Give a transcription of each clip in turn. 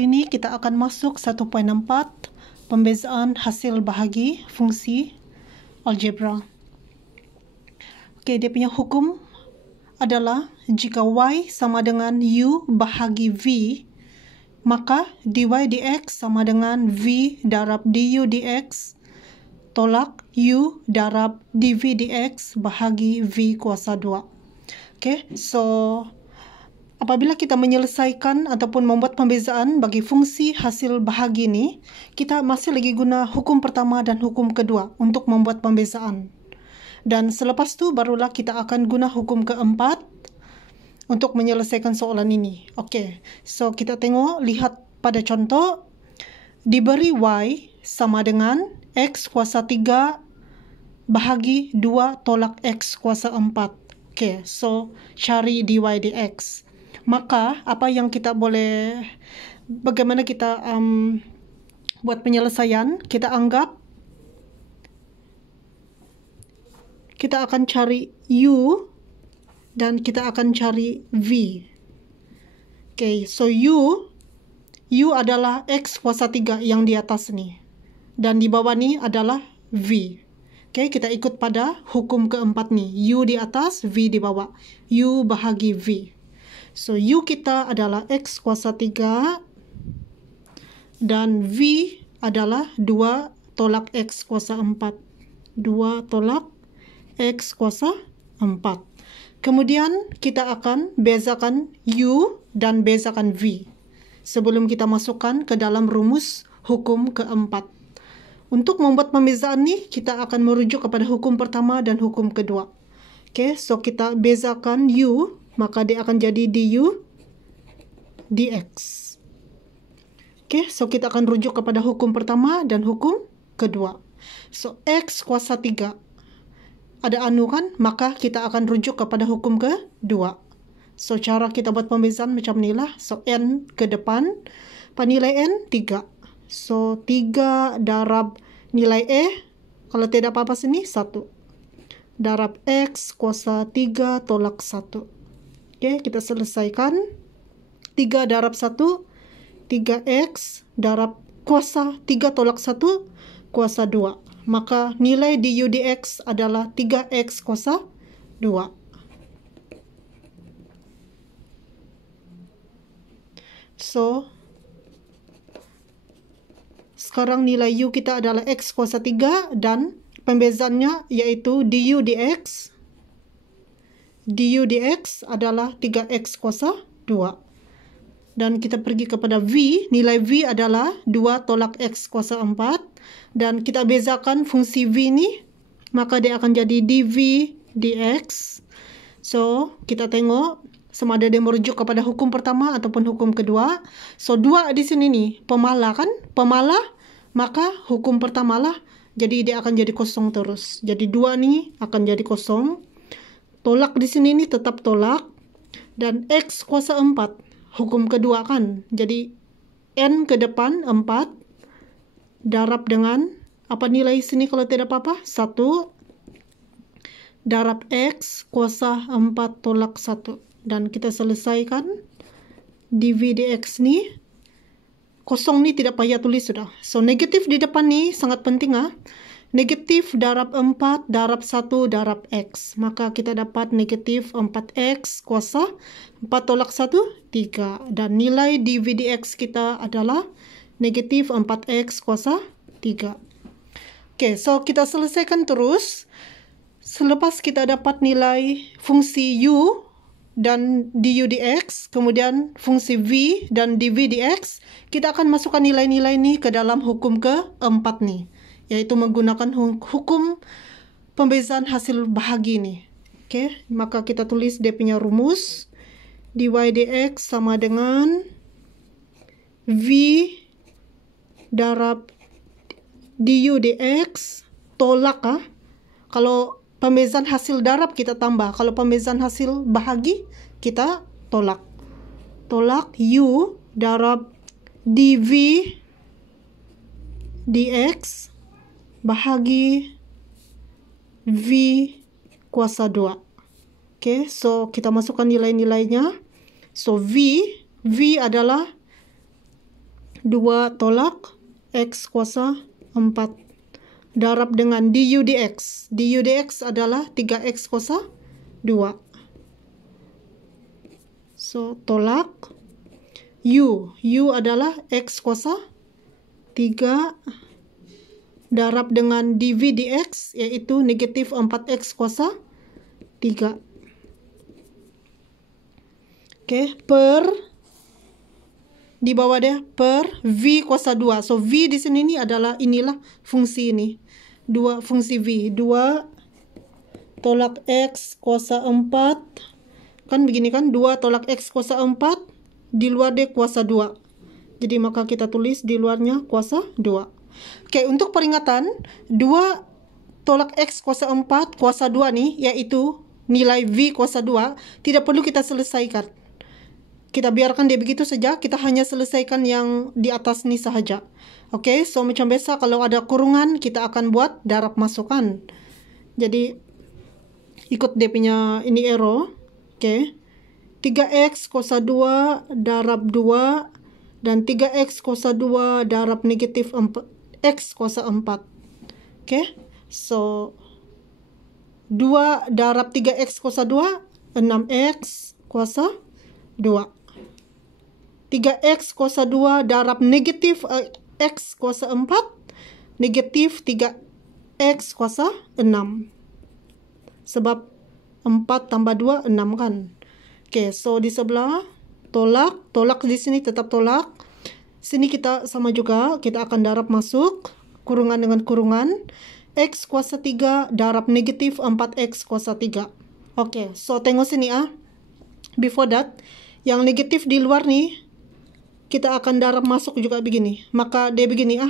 hari ini kita akan masuk 1.4 pembezaan hasil bahagi fungsi algebra. Okey, dia punya hukum adalah jika y sama dengan u bahagi v, maka dy dx sama dengan v darab du dx tolak u darab dv dx bahagi v kuasa 2. Okey, so apabila kita menyelesaikan ataupun membuat pembezaan bagi fungsi hasil bahagi ni, kita masih lagi guna hukum pertama dan hukum kedua untuk membuat pembezaan. Dan selepas tu barulah kita akan guna hukum keempat untuk menyelesaikan soalan ini. Okey, so kita tengok, lihat pada contoh, diberi y sama dengan x kuasa 3 bahagi 2 tolak x kuasa 4. Okey, so cari dy dx. Maka apa yang kita boleh, bagaimana kita buat penyelesaian, kita anggap kita akan cari u dan kita akan cari v. Okay, so u adalah x kuasa 3 yang di atas ni, dan di bawah ni adalah v. Okay, kita ikut pada hukum keempat ni, u di atas, v di bawah, u bahagi v. So, u kita adalah x kuasa 3 dan v adalah 2 tolak x kuasa 4. 2 tolak x kuasa 4. Kemudian kita akan bezakan u dan bezakan v sebelum kita masukkan ke dalam rumus hukum keempat. Untuk membuat pembezaan ni, kita akan merujuk kepada hukum pertama dan hukum kedua. Okay, so kita bezakan u, maka dia akan jadi du dx. Okay, so kita akan rujuk kepada hukum pertama dan hukum kedua. So, x kuasa 3 ada anu kan, maka kita akan rujuk kepada hukum kedua. So, cara kita buat pembezaan macam ni lah. So, n ke depan, nilai n 3. So, 3 darab nilai e, kalau tidak apa-apa sini, 1. Darab x kuasa 3 tolak 1. Okey, kita selesaikan. 3 darab 1, 3x darab kuasa 3 tolak 1, kuasa 2. Maka nilai du dx adalah 3x kuasa 2. So, sekarang nilai u kita adalah x kuasa 3 dan pembezaannya iaitu du dx. Du dx adalah 3x kuasa 2. Dan kita pergi kepada v, nilai v adalah 2 tolak x kuasa 4. Dan kita bezakan fungsi v ni, maka dia akan jadi dv dx. So, kita tengok sama ada dia merujuk kepada hukum pertama ataupun hukum kedua. So, 2 di sini ni, pemalah kan? Pemalah, maka hukum pertama lah. Jadi, dia akan jadi kosong terus. Jadi, 2 ni akan jadi kosong. Tolak di sini ni tetap tolak. Dan x kuasa 4. Hukum kedua kan. Jadi n ke depan 4. Darab dengan apa nilai sini kalau tidak apa-apa? 1. Darab x kuasa 4 tolak 1. Dan kita selesaikan. dv dx ni. Kosong ni tidak payah tulis sudah. So negatif di depan ni sangat penting ah. Negatif darab 4 darab 1 darab x. Maka kita dapat negatif 4x kuasa 4 tolak 1, 3. Dan nilai dv dx kita adalah negatif 4x kuasa 3. Okay, so kita selesaikan terus. Selepas kita dapat nilai fungsi u dan du dx, kemudian fungsi v dan dv dx, kita akan masukkan nilai-nilai ni ke dalam hukum keempat ni, yaitu menggunakan hukum pembezaan hasil bahagi ni. Okey, maka kita tulis dia punya rumus. Dy dx sama dengan v darab du dx tolak kalau pembezaan hasil darab kita tambah, kalau pembezaan hasil bahagi kita tolak. Tolak u darab dv dx bahagi v kuasa 2. Okay, so kita masukkan nilai-nilainya. So v adalah 2 tolak X kuasa 4. Darab dengan du dx. Du dx adalah 3X kuasa 2. So, tolak U. U adalah X kuasa 3. Darab dengan dv dx, yaitu negatif 4X kuasa 3. Oke, per di bawah dia per V kuasa 2. So, V di sini ini adalah inilah fungsi ini. 2 fungsi V. 2 tolak X kuasa 4. Kan begini kan? 2 tolak X kuasa 4. Di luar dia kuasa 2. Jadi, maka kita tulis di luarnya kuasa 2. Oke, untuk peringatan, 2 tolak X kuasa 4, kuasa 2 nih, yaitu nilai V kuasa 2, tidak perlu kita selesaikan. Kita biarkan dia begitu saja, kita hanya selesaikan yang di atas ini sahaja. Oke, so macam biasa kalau ada kurungan, kita akan buat darab masukkan. Jadi, ikut dia punya ini arrow. Oke, 3X kuasa 2 darab 2, dan 3X kuasa 2 darab negatif 4X kuasa 4. Oke, so 2 darab 3X kuasa 2, 6X kuasa 2. 3X kuasa 2 darab negatif X kuasa 4, negatif 3X kuasa 6. Sebab 4 tambah 2, 6 kan. Oke, so di sebelah, tolak di sini tetap tolak. Sini kita sama juga, kita akan darab masuk, kurungan dengan kurungan. X kuasa 3 darab negatif 4X kuasa 3. Oke, so tengok sini Before that, yang negatif di luar nih, kita akan darab masuk juga begini. Maka dia begini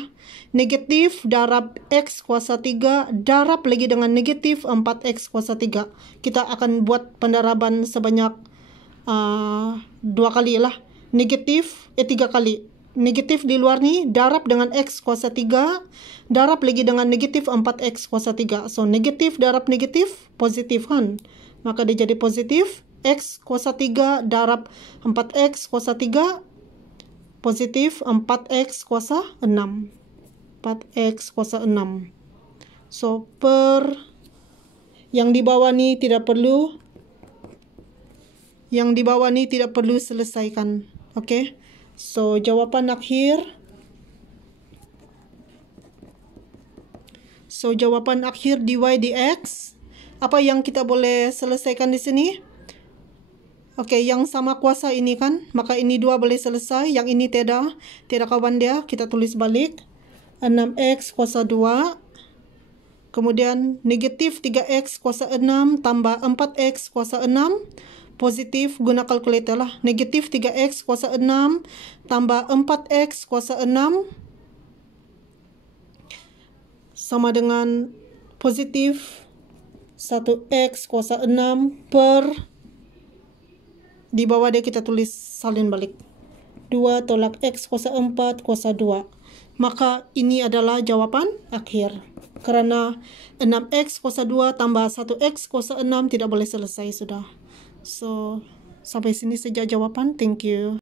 negatif darab X kuasa 3 darab lagi dengan negatif 4X kuasa 3. Kita akan buat pendaraban sebanyak 2 kali lah. Negatif 3 kali. Negatif di luar nih darab dengan X kuasa 3 darab lagi dengan negatif 4X kuasa 3. So, negatif darab negatif positif kan. Maka dia jadi positif. X kuasa 3 darab 4X kuasa 3 positif 4X kuasa 6. 4X kuasa 6. So, per yang di bawah ni tidak perlu. Yang di bawah ni tidak perlu selesaikan. Oke. So, jawapan akhir. So, jawapan akhir dy dx. Apa yang kita boleh selesaikan di sini? Oke, yang sama kuasa ini kan, maka ini 2 boleh selesai, yang ini tidak kawan dia, kita tulis balik. 6X kuasa 2, kemudian negatif 3X kuasa 6 tambah 4X kuasa 6, positif, guna kalkulator lah. Negatif 3X kuasa 6 tambah 4X kuasa 6, sama dengan positif 1X kuasa 6 per, di bawah dia kita tulis salin balik. 2 tolak X kuasa 4 kuasa 2. Maka ini adalah jawapan akhir. Karena 6X kuasa 2 tambah 1X kuasa 6 tidak boleh selesai sudah. So, sampai sini saja jawapan. Thank you.